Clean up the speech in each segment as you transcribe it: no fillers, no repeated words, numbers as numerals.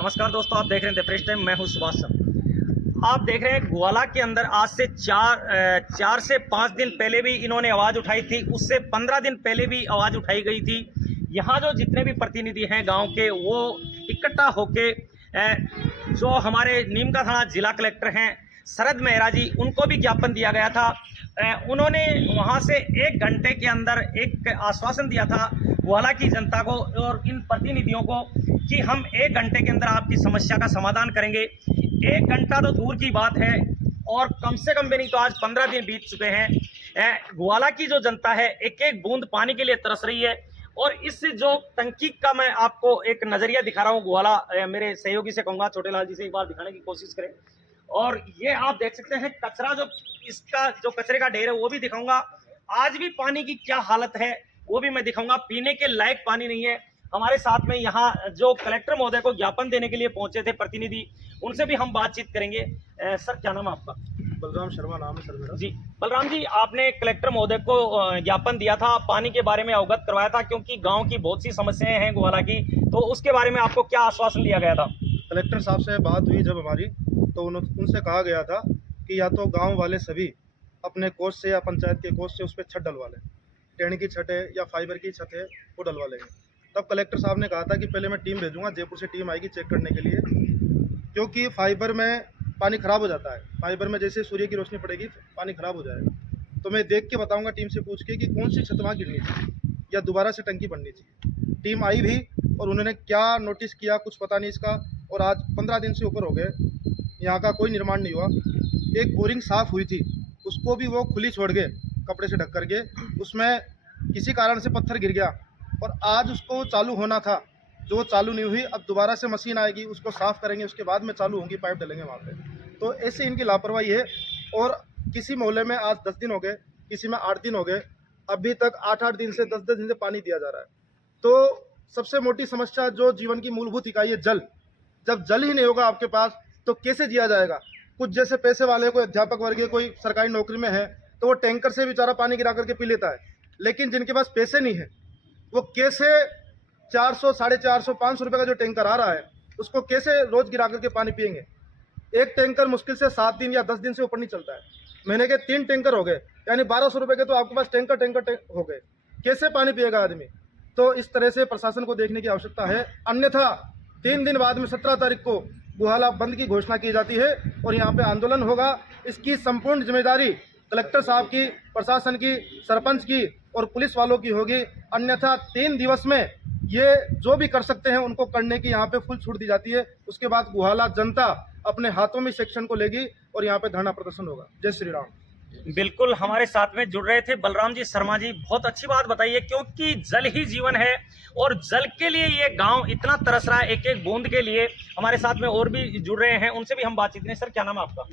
नमस्कार दोस्तों, आप देख रहे हैं द प्रेस टाइम। मैं हूं सुभाष सर। आप देख रहे हैं ग्वाला के अंदर आज से चार से 5 दिन पहले भी इन्होंने आवाज़ उठाई थी, उससे 15 दिन पहले भी आवाज़ उठाई गई थी। यहाँ जो जितने भी प्रतिनिधि हैं गांव के, वो इकट्ठा होके जो हमारे नीम का थाना जिला कलेक्टर हैं शरद मेहरा जी, उनको भी ज्ञापन दिया गया था। उन्होंने वहाँ से 1 घंटे के अंदर एक आश्वासन दिया था ग्वाला की जनता को और इन प्रतिनिधियों को कि हम 1 घंटे के अंदर आपकी समस्या का समाधान करेंगे। 1 घंटा तो दूर की बात है और कम से कम भी नहीं तो आज 15 दिन बीत चुके हैं। ग्वाला की जो जनता है एक एक बूंद पानी के लिए तरस रही है। और इस जो टंकी का मैं आपको एक नज़रिया दिखा रहा हूँ ग्वाला, मेरे सहयोगी से कहूँगा छोटे लाल जी से एक बार दिखाने की कोशिश करें। और ये आप देख सकते हैं कचरा, जो इसका जो कचरे का ढेर है वो भी दिखाऊंगा। आज भी पानी की क्या हालत है वो भी मैं दिखाऊंगा। पीने के लायक पानी नहीं है। हमारे साथ में यहाँ जो कलेक्टर महोदय को ज्ञापन देने के लिए पहुंचे थे प्रतिनिधि, उनसे भी हम बातचीत करेंगे। सर, क्या नाम है आपका? बलराम शर्मा नाम है सर मेरा। जी बलराम जी, आपने कलेक्टर महोदय को ज्ञापन दिया था, पानी के बारे में अवगत करवाया था, क्योंकि गांव की बहुत सी समस्याएं हैं ग्वाला की, तो उसके बारे में आपको क्या आश्वासन दिया गया था? कलेक्टर साहब से बात हुई जब हमारी, तो उनसे कहा गया था कि या तो गांव वाले सभी अपने कोष से या पंचायत के कोष से उस पर छत डलवा लें, टेन की छत है या फाइबर की छत है वो डलवा लेंगे। तब कलेक्टर साहब ने कहा था कि पहले मैं टीम भेजूंगा, जयपुर से टीम आएगी चेक करने के लिए, क्योंकि फाइबर में पानी ख़राब हो जाता है। फाइबर में जैसे सूर्य की रोशनी पड़ेगी पानी ख़राब हो जाएगा। तो मैं देख के बताऊंगा टीम से पूछ के कि कौन सी छत वहाँ गिरनी चाहिए या दोबारा से टंकी बननी चाहिए। टीम आई भी और उन्होंने क्या नोटिस किया कुछ पता नहीं इसका। और आज 15 दिन से ऊपर हो गए, यहाँ का कोई निर्माण नहीं हुआ। एक बोरिंग साफ़ हुई थी, उसको भी वो खुली छोड़ गए कपड़े से ढक करके, उसमें किसी कारण से पत्थर गिर गया और आज उसको चालू होना था, जो चालू नहीं हुई। अब दोबारा से मशीन आएगी, उसको साफ़ करेंगे, उसके बाद में चालू होंगी, पाइप डलेंगे वहाँ पे। तो ऐसे इनकी लापरवाही है। और किसी मोहल्ले में आज 10 दिन हो गए, किसी में 8 दिन हो गए, अभी तक 8-8 दिन से 10-10 दिन से पानी दिया जा रहा है। तो सबसे मोटी समस्या जो जीवन की मूलभूत इकाई है जल, जब जल ही नहीं होगा आपके पास तो कैसे जिया जाएगा। कुछ जैसे पैसे वाले, कोई अध्यापक वर्गीय, कोई सरकारी नौकरी में है, तो वो टैंकर से बेचारा पानी गिरा करके पी लेता है। लेकिन जिनके पास पैसे नहीं है वो कैसे 400, 450, 500 रुपये का जो टैंकर आ रहा है उसको कैसे रोज गिरा करके पानी पिएंगे। एक टैंकर मुश्किल से 7 दिन या 10 दिन से ऊपर नहीं चलता है। महीने के 3 टैंकर हो गए, यानी 1200 रुपये के तो आपके पास टैंकर हो गए। कैसे पानी पिएगा आदमी। तो इस तरह से प्रशासन को देखने की आवश्यकता है। अन्यथा 3 दिन बाद में 17 तारीख को गुहाला बंद की घोषणा की जाती है और यहाँ पे आंदोलन होगा। इसकी संपूर्ण जिम्मेदारी कलेक्टर साहब की, प्रशासन की, सरपंच की और पुलिस वालों की होगी। अन्यथा 3 दिवस में ये जो भी कर सकते हैं उनको करने की यहाँ पे फुल छूट दी जाती है। उसके बाद गुहाला जनता अपने हाथों में सेक्शन को लेगी और यहाँ पे धरना प्रदर्शन होगा। जय श्री राम। बिल्कुल, हमारे साथ में जुड़ रहे थे बलराम जी शर्मा जी। बहुत अच्छी बात बताइए, क्योंकि जल ही जीवन है और जल के लिए ये गांव इतना तरस रहा है, एक एक बूंद के लिए। हमारे साथ में और भी जुड़ रहे हैं, उनसे भी हम बातचीत करें। सर, क्या नाम है आपका?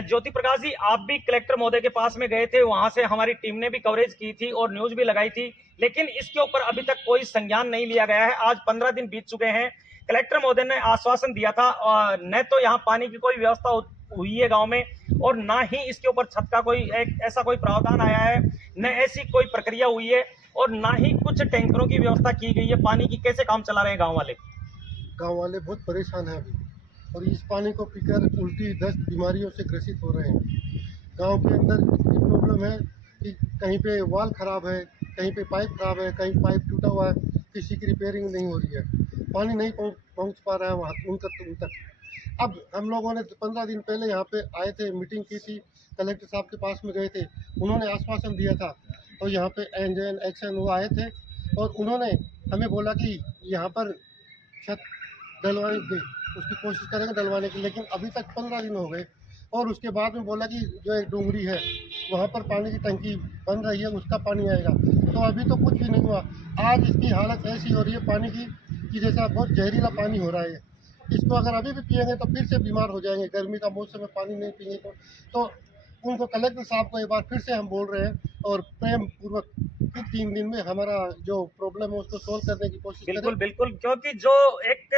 ज्योति प्रकाश जी, आप भी कलेक्टर महोदय के पास में गए थे, वहां से हमारी टीम ने भी कवरेज की थी और न्यूज भी लगाई थी, लेकिन इसके ऊपर अभी तक कोई संज्ञान नहीं लिया गया है। आज 15 दिन बीत चुके हैं। कलेक्टर महोदय ने आश्वासन दिया था, न तो यहाँ पानी की कोई व्यवस्था हुई है गांव में और ना ही इसके ऊपर छत का कोई ऐसा कोई प्रावधान आया है, न ऐसी कोई प्रक्रिया हुई है और ना ही कुछ टैंकरों की व्यवस्था की गई है। पानी की कैसे काम चला रहे हैं गांव वाले? गांव वाले बहुत परेशान हैं अभी, और इस पानी को पीकर उल्टी दस्त बीमारियों से ग्रसित हो रहे हैं। गांव के अंदर इतनी प्रॉब्लम है कि कहीं पे वाल ख़राब है, कहीं पे पाइप ख़राब है, कहीं पाइप टूटा हुआ है, किसी की रिपेयरिंग नहीं हो रही है, पानी नहीं पहुंच पा रहा है वहाँ उन तक। अब हम लोगों ने 15 दिन पहले यहाँ पे आए थे, मीटिंग की थी, कलेक्टर साहब के पास में गए थे, उन्होंने आश्वासन दिया था। तो यहाँ पे एनजेन एक्शन वो आए थे और उन्होंने हमें बोला कि यहाँ पर छत डलवाने की उसकी कोशिश करेंगे डलवाने की, लेकिन अभी तक 15 दिन हो गए। और उसके बाद में बोला कि जो एक डूंगरी है वहाँ पर पानी की टंकी बन रही है, उसका पानी आएगा। तो अभी तो कुछ भी नहीं हुआ। आज इसकी हालत ऐसी हो रही है पानी की कि जैसा बहुत जहरीला पानी हो रहा है। इसको अगर अभी भी पिएंगे तो फिर से बीमार हो जाएंगे। गर्मी का मौसम में पानी नहीं पिएंगे तो उनको कलेक्टर साहब को एक बार फिर से हम बोल रहे हैं और प्रेम पूर्वक फिर 3 दिन में हमारा जो प्रॉब्लम है उसको सोल्व करने की कोशिश करें। बिल्कुल बिल्कुल, क्योंकि जो एक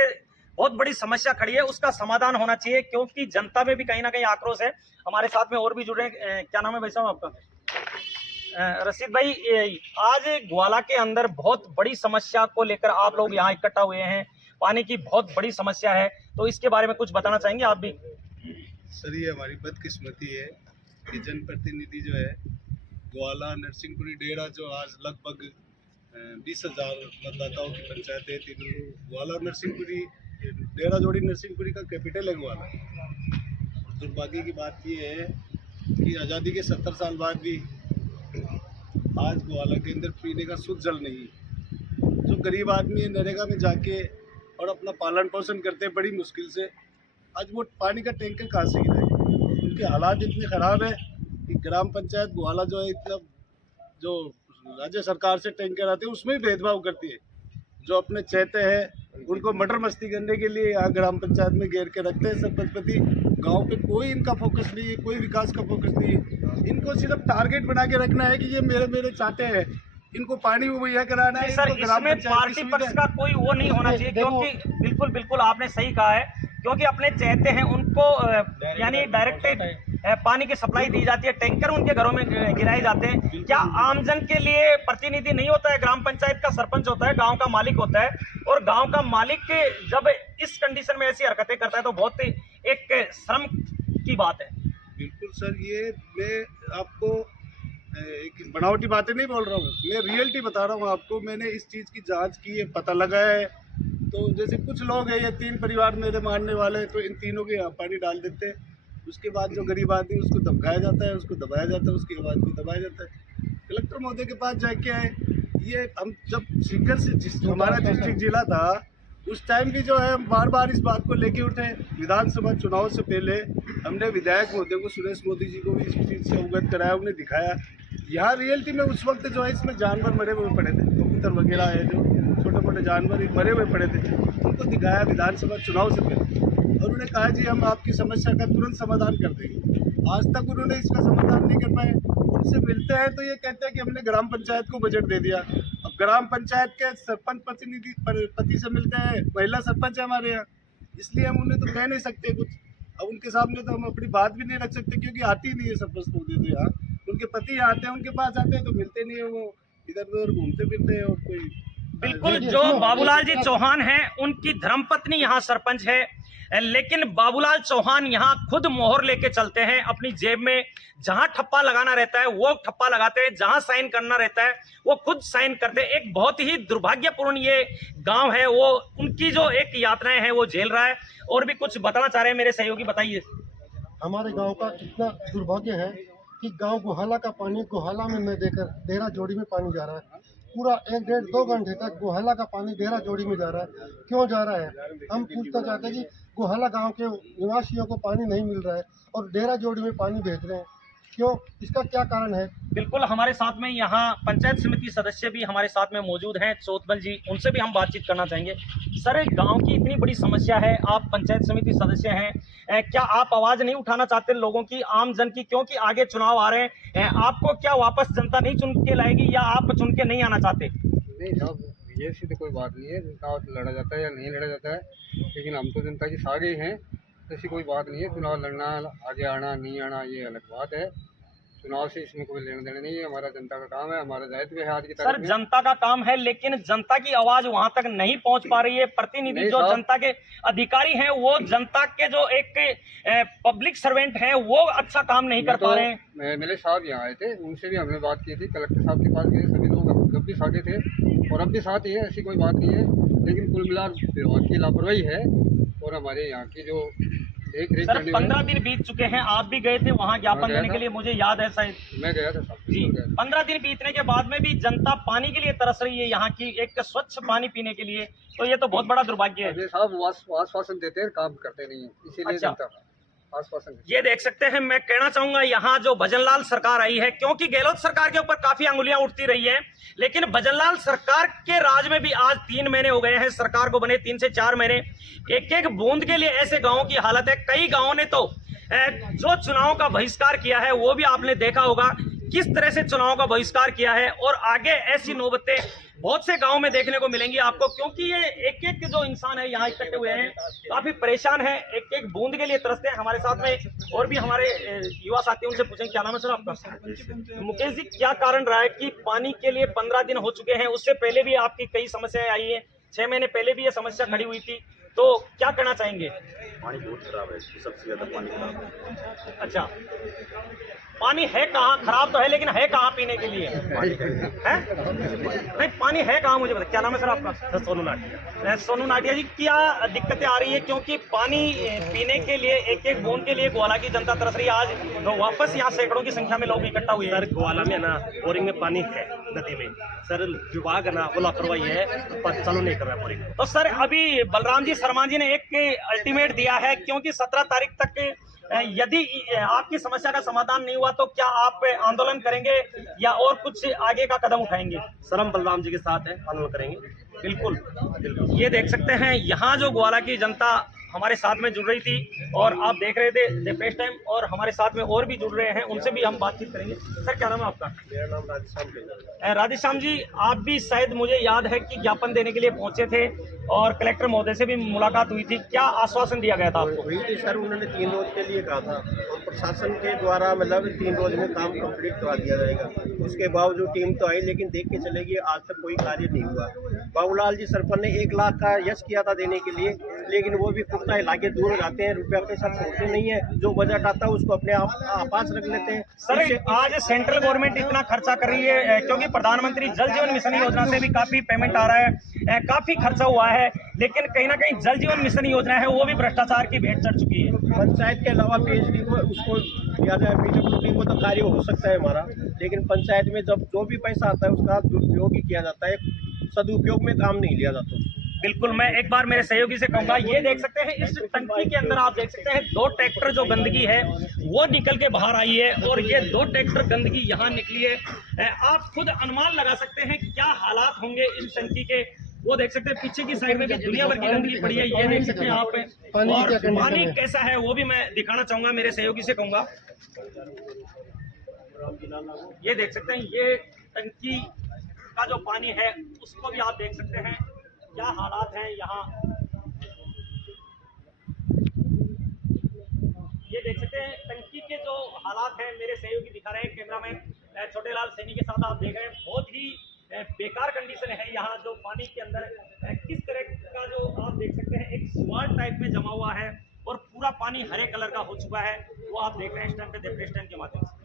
बहुत बड़ी समस्या खड़ी है उसका समाधान होना चाहिए, क्योंकि जनता में भी कहीं ना कहीं आक्रोश है। हमारे साथ में और भी जुड़े हैं। क्या नाम है भाई साहब आपका? रशीद भाई, आज ग्वाला के अंदर बहुत बड़ी समस्या को लेकर आप लोग यहाँ इकट्ठा हुए हैं। पानी की बहुत बड़ी समस्या है, तो इसके बारे में कुछ बताना चाहेंगे आप भी? सर ये हमारी बदकिस्मती है कि जनप्रतिनिधि जो है ग्वाला नरसिंहपुरी डेरा जो आज लगभग 20,000 मतदाताओं की पंचायत है, तीनों ग्वाला और नरसिंहपुरी डेरा जोड़ी नरसिंहपुरी का कैपिटल है ग्वाला। दुर्भाग्य की बात ये है कि आज़ादी के 70 साल बाद भी आज ग्वाला के अंदर पीने का शुद्ध जल नहीं। जो गरीब आदमी है नरेगा में जाके और अपना पालन पोषण करते हैं बड़ी मुश्किल से, आज वो पानी का टैंकर कहाँ से गिराएगा। उनके हालात इतने ख़राब है कि ग्राम पंचायत ग्वाला जो है इतना जो राज्य सरकार से टैंकर आते हैं उसमें ही भेदभाव करती है। जो अपने चहते हैं उनको मटर मस्ती करने के लिए यहाँ ग्राम पंचायत में घेर के रखते हैं सरपंचपति। गांव पे कोई इनका फोकस नहीं है, कोई विकास का फोकस नहीं है। इनको सिर्फ टारगेट बना के रखना है कि ये मेरे मेरे चाहते हैं, इनको पानी मुहैया कराना है। सर, इसमें पार्टी पक्ष का कोई वो नहीं होना चाहिए, क्योंकि बिल्कुल बिल्कुल आपने सही कहा है, क्योंकि अपने चहते हैं उनको यानी डायरेक्टेड पानी की सप्लाई दी जाती है, टैंकर उनके घरों में गिराए जाते हैं। क्या आमजन के लिए प्रतिनिधि नहीं होता है? ग्राम पंचायत का सरपंच होता है, गांव का मालिक होता है, और गांव का मालिक जब इस कंडीशन में ऐसी हरकतें करता है तो बहुत ही एक शर्म की बात है। बिल्कुल सर, ये मैं आपको एक बनावटी बातें नहीं बोल रहा हूँ, मैं रियलिटी बता रहा हूँ आपको। मैंने इस चीज़ की जांच की है, पता लगा है। तो जैसे कुछ लोग हैं, ये 3 परिवार मेरे मानने वाले हैं, तो इन तीनों के यहाँ पानी डाल देते हैं। उसके बाद जो गरीब आदमी उसको धमकाया जाता है, उसको दबाया जाता है, उसकी आवाज़ को दबाया जाता है। कलेक्टर महोदय के पास जाके आए, ये हम जब सीकर से हमारा डिस्ट्रिक्ट जिला था उस टाइम भी जो है हम बार बार इस बात को लेके उठे। विधानसभा चुनाव से पहले हमने विधायक महोदय को, सुरेश मोदी जी को भी इस चीज़ से अवगत कराया, उन्हें दिखाया। यहाँ रियलिटी में उस वक्त जो है इसमें जानवर मरे हुए पड़े थे, कबूतर वगैरह है जो छोटे मोटे जानवर मरे हुए पड़े थे, उनको दिखाया विधानसभा चुनाव से पहले। और उन्होंने कहा जी हम आपकी समस्या का तुरंत समाधान कर देंगे। आज तक उन्होंने इसका समाधान नहीं कर पाए। उनसे मिलते हैं तो ये कहते हैं कि हमने ग्राम पंचायत को बजट दे दिया। अब ग्राम पंचायत के सरपंच प्रतिनिधि पति से मिलते हैं, महिला सरपंच है हमारे यहाँ, इसलिए हम उन्हें तो कह नहीं सकते कुछ। अब उनके सामने तो हम अपनी बात भी नहीं रख सकते, क्योंकि आती नहीं है सरपंच महोदय तो यहाँ। उनके पति आते हैं, उनके पास आते हैं तो मिलते नहीं है, वो इधर उधर घूमते फिरते हैं। और कोई बिल्कुल, जो बाबूलाल जी चौहान हैं उनकी धर्मपत्नी यहाँ सरपंच है, लेकिन बाबूलाल चौहान यहाँ खुद मोहर लेके चलते हैं अपनी जेब में। जहां ठप्पा लगाना रहता है वो ठप्पा लगाते हैं, जहां साइन करना रहता है वो खुद साइन करते हैं। एक बहुत ही दुर्भाग्यपूर्ण ये गांव है, वो उनकी जो एक यातनाएं हैं वो झेल रहा है। और भी कुछ बताना चाह रहे हैं मेरे सहयोगी, बताइए। हमारे गांव का इतना दुर्भाग्य है कि गांव गोहाला का पानी गोहाला में न देकर डेरा जोड़ी में पानी जा रहा है। पूरा 1 डेढ़ 2 घंटे तक गोहाला का पानी डेरा जोड़ी में जा रहा है। क्यों जा रहा है? हम पूछना चाहते हैं कि गोहाला गांव के निवासियों को पानी नहीं मिल रहा है और डेरा जोड़ी में पानी भेज रहे हैं, क्यों? इसका क्या कारण है? बिल्कुल, हमारे साथ में यहाँ पंचायत समिति सदस्य भी हमारे साथ में मौजूद हैं, चौथबल जी, उनसे भी हम बातचीत करना चाहेंगे। सर, गांव की इतनी बड़ी समस्या है, आप पंचायत समिति सदस्य हैं, क्या आप आवाज़ नहीं उठाना चाहते लोगों की, आम जन की? क्योंकि आगे चुनाव आ रहे हैं, आपको क्या वापस जनता नहीं चुन के लाएगी या आप चुन के नहीं आना चाहते? नहीं साहब, ये सी तो कोई बात नहीं है, चुनाव लड़ा जाता है या नहीं लड़ा जाता है, लेकिन हम तो जनता की सारे हैं, ऐसी कोई बात नहीं है। चुनाव लड़ना, आगे आना नहीं आना ये अलग बात है। चुनाव से इसमें कोई लेना देना नहीं है। हमारा जनता का काम है, हमारा दायित्व है आज की सर, जनता का काम है, लेकिन जनता की आवाज वहां तक नहीं पहुंच पा रही है। प्रतिनिधि जो जनता के अधिकारी हैं वो जनता के जो एक पब्लिक सर्वेंट हैं वो अच्छा काम नहीं कर पा रहे हैं। मेरे साहब यहाँ आए थे, उनसे भी हमने बात की थी, कलेक्टर साहब के पास गए, सभी लोग जब भी साथे थे और अब भी साथ ही है, ऐसी कोई बात नहीं है। लेकिन कुल मिलाकर विभाग की लापरवाही है और हमारे यहाँ की जो सर 15 दिन बीत चुके हैं, आप भी गए थे वहाँ ज्ञापन देने के लिए, मुझे याद है शायद। मैं गया था जी। 15 दिन बीतने के बाद में भी जनता पानी के लिए तरस रही है, यहाँ की एक स्वच्छ पानी पीने के लिए, तो ये तो बहुत बड़ा दुर्भाग्य है। साहब आश्वासन देते हैं, काम करते नहीं है, इसीलिए जनता आश्वासन। ये देख सकते हैं, मैं कहना चाहूंगा यहाँ जो भजनलाल सरकार आई है, क्योंकि गहलोत सरकार के ऊपर काफी अंगुलियां उठती रही हैं, लेकिन भजनलाल सरकार के राज में भी आज 3 महीने हो गए हैं, सरकार को बने 3 से 4 महीने। एक एक बूंद के लिए ऐसे गांवों की हालत है। कई गांवों ने तो जो चुनाव का बहिष्कार किया है वो भी आपने देखा होगा किस तरह से चुनाव का बहिष्कार किया है, और आगे ऐसी नौबतें बहुत से गांव में देखने को मिलेंगी आपको, क्योंकि ये एक एक जो इंसान है यहाँ इकट्ठे हुए हैं काफी परेशान है, एक एक बूंद के लिए तरसते हैं। हमारे साथ में और भी हमारे युवा साथी, उनसे पूछेंगे क्या नाम है सर आपका? मुकेश जी, क्या कारण रहा है कि पानी के लिए 15 दिन हो चुके हैं, उससे पहले भी आपकी कई समस्याएं आई है, 6 महीने पहले भी ये समस्या खड़ी हुई थी, तो क्या कहना चाहेंगे? पानी बहुत खराब है, सबसे ज़्यादा पानी खराब है। अच्छा, पानी है कहाँ? खराब तो है, लेकिन है कहाँ पीने के लिए? है नहीं, पानी है कहाँ मुझे बताइए। क्या नाम है सर आपका? सर सोनू नाटिया। सोनू नाटिया जी, क्या दिक्कतें आ रही है? क्योंकि पानी पीने के लिए एक एक बूंद के लिए ग्वाला की जनता तरस रही है। आज तो वापस यहाँ सैकड़ों की संख्या में लोग इकट्ठा हुए हैं। सर ग्वाला में ना बोरिंग में पानी है नदी में, सर विभाग है ना वो लापरवाही है, चालू नहीं कर रहा बोरिंग। तो सर अभी बलराम जी शर्मा जी ने एक अल्टीमेट दिया है, क्योंकि 17 तारीख तक यदि आपकी समस्या का समाधान नहीं हुआ तो क्या आप आंदोलन करेंगे या और कुछ आगे का कदम उठाएंगे? सर हम बलराम जी के साथ है, आंदोलन करेंगे। बिल्कुल बिल्कुल। ये देख सकते हैं यहाँ जो ग्वाला की जनता हमारे साथ में जुड़ रही थी और आप देख रहे थे द प्रेस टाइम, और हमारे साथ में और भी जुड़ रहे हैं, उनसे भी हम बातचीत करेंगे। सर क्या नाम है आपका? मेरा नाम राधेश्याम। राधेश्याम जी, आप भी शायद मुझे याद है कि ज्ञापन देने के लिए पहुंचे थे और कलेक्टर महोदय से भी मुलाकात हुई थी। क्या आश्वासन दिया गया था आपको? वही थी सर, उन्होंने 3 रोज के लिए कहा था और प्रशासन के द्वारा मतलब 3 रोज में काम कंप्लीट करवा दिया जाएगा। उसके बावजूद टीम तो आई लेकिन देख के चलेगी, आज तक कोई कार्य नहीं हुआ। बाबूलाल जी सरपंच ने 1 लाख का यश किया था देने के लिए, लेकिन वो भी पुख्ता इलाके दूर हो जाते हैं, रुपया पैसा छोड़ते नहीं है, जो बजट आता है उसको अपने आप पास रख लेते हैं। सर आज सेंट्रल गवर्नमेंट इतना खर्चा कर रही है, क्योंकि प्रधानमंत्री जल जीवन मिशन योजना से भी काफी पेमेंट आ रहा है, काफी खर्चा हुआ है, लेकिन कहीं ना कहीं जल जीवन मिशन योजना है वो भी भ्रष्टाचार की भेंट चढ़ चुकी है। पंचायत के अलावा पीएचडी को उसको दिया जाए, पीडब्ल्यूडी को तो कार्य हो सकता है हमारा, लेकिन पंचायत में जब जो भी पैसा आता है उसका दुरुपयोग ही किया जाता है, सदुपयोग में काम नहीं लिया जाता। बिल्कुल, मैं एक बार मेरे सहयोगी से कहूंगा, ये देख सकते हैं इस टंकी के अंदर आप देख सकते हैं 2 ट्रैक्टर जो गंदगी है वो निकल के बाहर आई है और ये 2 ट्रैक्टर गंदगी यहाँ निकली है। आप खुद अनुमान लगा सकते हैं क्या हालात होंगे इस टंकी के। वो देख सकते हैं पीछे की साइड में भी दुनिया भर की गंदगी पड़ी है, ये देख सकते हैं आप। और पानी कैसा है वो भी मैं दिखाना चाहूंगा, मेरे सहयोगी से कहूंगा। ये देख सकते हैं, ये टंकी का जो पानी है उसको भी आप देख सकते हैं क्या हालात हैं यहाँ। ये देख सकते हैं टंकी के जो हालात हैं, मेरे सहयोगी दिखा रहे हैं, कैमरामैन छोटेलाल सैनी के साथ आप देख रहे हैं। बहुत ही बेकार कंडीशन है यहाँ जो पानी के अंदर किस तरह का जो आप देख सकते हैं एक स्वाद टाइप में जमा हुआ है और पूरा पानी हरे कलर का हो चुका है, वो आप देख रहे हैं इस टाइम पे द प्रेस टाइम के माध्यम से।